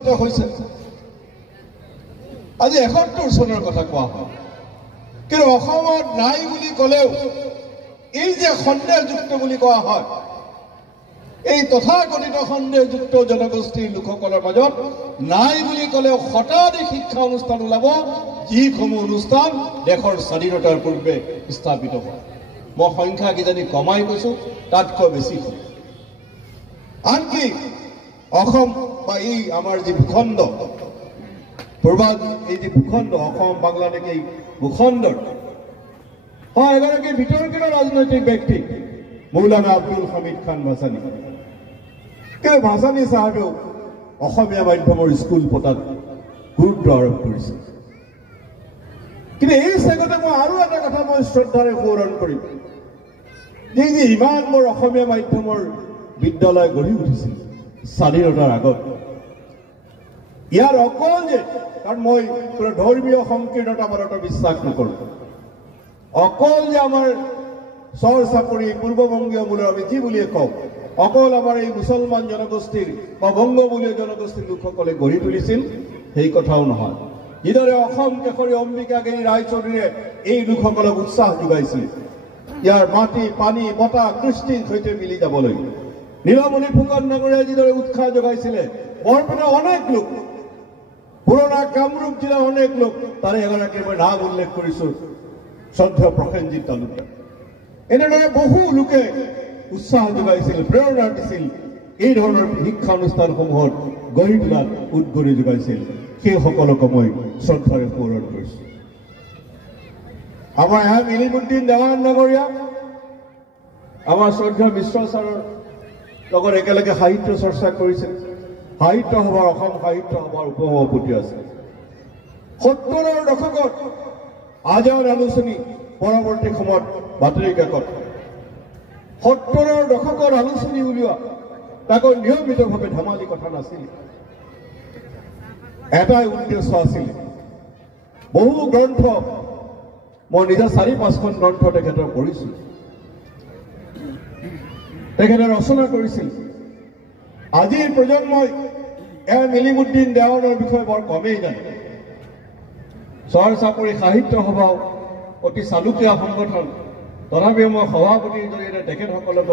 হৈছে আজি ৭১ চনৰ কথা কোৱা হয় কিন্তু অসমত নাই বুলি ক'লেও এই যে সন্দেহযুক্ত বুলি কোৱা হয় এই তথাকথিত সন্দেহযুক্ত জনগোষ্ঠীৰ লোকসকলৰ মাজত নাই বুলি ক'লেও শতাধিক শিক্ষা অনুষ্ঠান ওলাব যিসমূহ অনুষ্ঠান দেশৰ স্বাধীনতাৰ পূৰ্বে স্থাপিত হয় মই সংখ্যা কিজানি কমাই কৈছো তাতকৈ বেছি হয় আনকি অসম বা এই আমাৰ যে ভূখণ্ড পূৰ্বাঞ্চল এই যে ভূখণ্ড অসম বাংলাদেশ এই ভূখণ্ডৰ হয় এগৰাকী বিতৰ্কিত ৰাজনৈতিক ব্যক্তি মৌলানা আব্দুল হামিদ খান ভাসানী কিন্তু ভাসানী চাহাবেও অসমীয়া মাধ্যমৰ স্কুল পতাত গুৰুত্ব আৰোপ কৰিছে কিন্তু এই চেগতে মই আৰু এটা কথা মই শ্ৰদ্ধাৰে সোঁৱৰণ কৰিম যে ইমান মোৰ অসমীয়া মাধ্যমৰ বিদ্যালয় গঢ়ি উঠিছিল স্বাধীনতাৰ আগত ইয়াৰ অকল যে কাৰণ মই ধৰ্মীয় সংকীৰ্ণতাবাদত বিশ্বাস নকৰোঁ অকল যে আমাৰ চৰ চাপৰি পূৰ্ববংগীয় মূলৰ আমি যি বুলিয়ে কওঁ অকল আমাৰ এই মুছলমান জনগোষ্ঠীৰ বা বংগমূলীয় জনগোষ্ঠীৰ লোকসকলে গঢ়ি তুলিছিল সেই কথাও নহয় যিদৰে অসম কেশৰী অম্বিকাগিৰি ৰায়চৌধুৰীয়ে এই লোকসকলক উৎসাহ যোগাইছিল ইয়াৰ মাটি পানী বতাহ কৃষ্টিৰ সৈতে মিলি যাবলৈ নীলমণি ফুকন নগৰীয়ে যিদৰে উৎসাহ যোগাইছিলে বৰপেটাৰ অনেক লোক পুৰণা কামৰূপ জিলাৰ অনেক লোক তাৰে এগৰাকীৰ মই নাম উল্লেখ কৰিছোঁ শ্ৰদ্ধেয় প্ৰসেনজিৎ তালুকদাৰ এনেদৰে বহু লোকে উৎসাহ যোগাইছিল প্ৰেৰণা দিছিল এই ধৰণৰ শিক্ষা অনুষ্ঠানসমূহত গঢ়ি তোলাত উদ্গনি যোগাইছিল সেইসকলক মই শ্ৰদ্ধাৰে সোঁৱৰণ কৰিছোঁ আমাৰ এম ইলিমুদ্দিন দেৱান নগৰীয়া আমাৰ শ্ৰদ্ধেয় মিশ্ৰ ছাৰৰ লগত একেলগে সাহিত্য চৰ্চা কৰিছিল সাহিত্য সভাৰ অসম সাহিত্য সভাৰ উপসভাপতি আছে ৭০ৰ দশকত আজৰ আলোচনী পৰৱৰ্তী সময়ত বাতৰি কাকত ৭০ৰ দশকৰ আলোচনী উলিওৱা তাকো নিয়মিতভাৱে ধেমালি কথা নাছিল এটাই উদ্দেশ্য আছিল বহু গ্ৰন্থ মই নিজে ৪-৫খন গ্ৰন্থ তেখেতৰ পঢ়িছোঁ তেখেতে ৰচনা কৰিছিল আজিৰ প্ৰজন্মই এম ইলিমুদ্দিন দেৱানৰ বিষয়ে বৰ কমেই জানে চৰ চাপৰি সাহিত্য সভাও অতি চালুকীয়া সংগঠন তথাপিও মই সভাপতিৰ জৰিয়তে তেখেতসকলক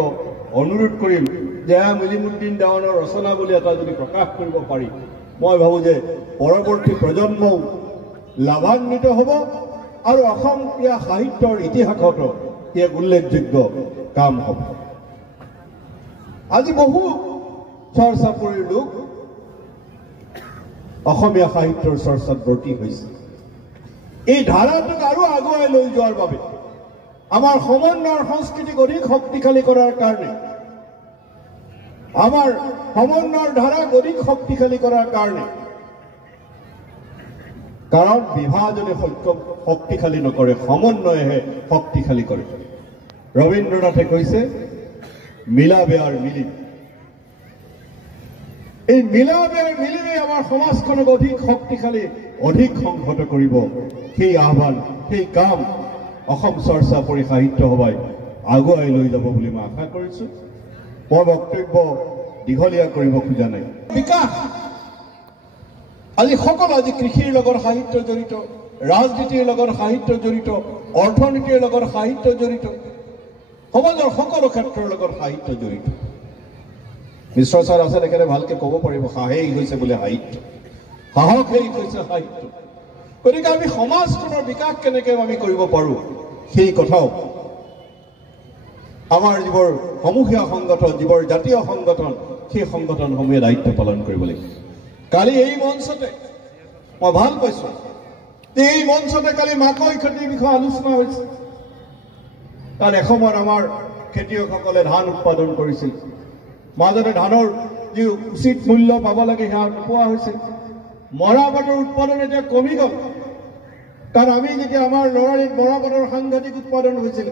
অনুৰোধ কৰিম যে এম ইলিমুদ্দিন দেৱানৰ ৰচনা বুলি এটা যদি প্ৰকাশ কৰিব পাৰি মই ভাবোঁ যে পৰৱৰ্তী প্ৰজন্মও লাভান্বিত হ'ব আৰু অসমীয়া সাহিত্যৰ ইতিহাসতো এক উল্লেখযোগ্য কাম হ'ব আজি বহু চৰ চাপৰিৰ লোক অসমীয়া সাহিত্যৰ চৰ্চাত ব্ৰতী হৈছে এই ধাৰাটোক আৰু আগুৱাই লৈ যোৱাৰ বাবে আমাৰ সমন্বয়ৰ সংস্কৃতিক অধিক শক্তিশালী কৰাৰ কাৰণে আমাৰ সমন্বয়ৰ ধাৰাক অধিক শক্তিশালী কৰাৰ কাৰণে কাৰণ বিভাজনে শক্তিশালী নকৰে সমন্বয়েহে শক্তিশালী কৰে ৰবীন্দ্ৰনাথে কৈছে মিলাবে আৰ মিলিবে এই মিলাবে আৰ মিলিবে আমাৰ সমাজখনক অধিক শক্তিশালী অধিক সংহত কৰিব সেই আহ্বান সেই কাম অসম চৰ্চা পৰি সাহিত্য সভাই আগুৱাই লৈ যাব বুলি মই আশা কৰিছোঁ মই বক্তব্য দীঘলীয়া কৰিব খোজা নাই বিকাশ আজি সকলো আজি কৃষিৰ লগত সাহিত্য জড়িত ৰাজনীতিৰ লগত সাহিত্য জড়িত অৰ্থনীতিৰ লগত সাহিত্য জড়িত সমাজৰ সকলো ক্ষেত্ৰৰ লগত সাহিত্য জড়িত মিশ্ৰ ছাৰ আছে তেখেতে ভালকৈ ক'ব পাৰিব সাহেই হৈছে বোলে সাহিত্য সাহসেই হৈছে সাহিত্য গতিকে আমি সমাজখনৰ বিকাশ কেনেকৈ আমি কৰিব পাৰোঁ সেই কথাও আমাৰ যিবোৰ সমূহীয়া সংগঠন যিবোৰ জাতীয় সংগঠন সেই সংগঠনসমূহে দায়িত্ব পালন কৰিব লাগিব কালি এই মঞ্চতে মই ভাল পাইছোঁ যে এই মঞ্চতে কালি মাকৈ খেতিৰ বিষয়ে আলোচনা হৈছে কাৰণ এসময়ত আমাৰ খেতিয়কসকলে ধান উৎপাদন কৰিছিল মাজতে ধানৰ যি উচিত মূল্য পাব লাগে সেয়া নোপোৱা হৈছিল মৰাপাটৰ উৎপাদন এতিয়া কমি গ'ল কাৰণ আমি যেতিয়া আমাৰ ল'ৰালিত মৰাপাটৰ সাংঘাতিক উৎপাদন হৈছিল